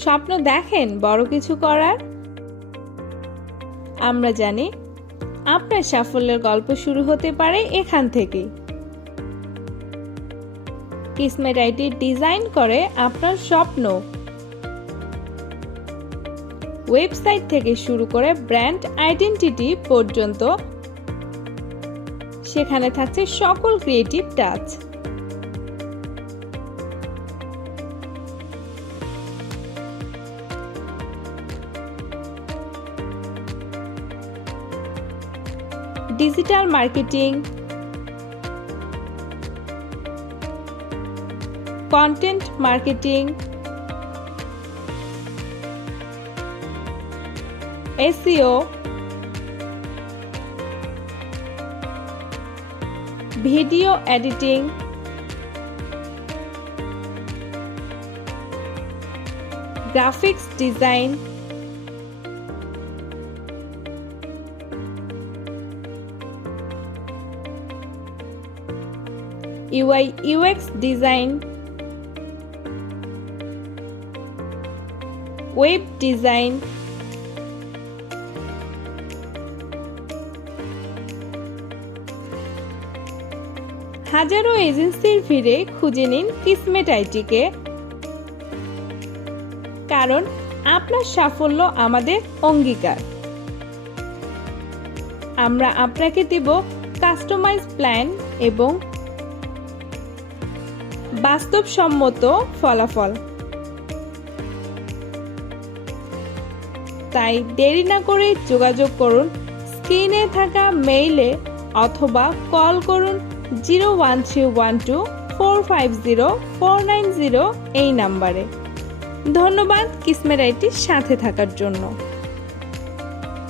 স্বপ্ন দেখেন বড় কিছু করার? আমরা জানি আপনার সাফল্যের গল্প শুরু হতে পারে এখান থেকেই। কিসমেট আইটি ডিজাইন করে আপনার স্বপ্ন। ওয়েবসাইট থেকে শুরু করে ব্র্যান্ড আইডেন্টিটি পর্যন্ত সেখানে থাকছে সকল creative touch. Digital marketing, content marketing, SEO, video editing, graphics design, UI UX design, web design, হাজারো এজেন্সির ভিড়ে খুঁজে নিন কিসমেট আইটিকে, কারণ আপনার সাফল্য আমাদের অঙ্গীকার। আমরা আপনাকে দেব কাস্টমাইজ প্ল্যান এবং বাস্তবসম্মত ফলাফল। তাই দেরি না করে যোগাযোগ করুন স্ক্রিনে থাকা মেইলে অথবা কল করুন 01312450490 এই নাম্বারে। ধন্যবাদ কিসমেট আইটির সাথে থাকার জন্য।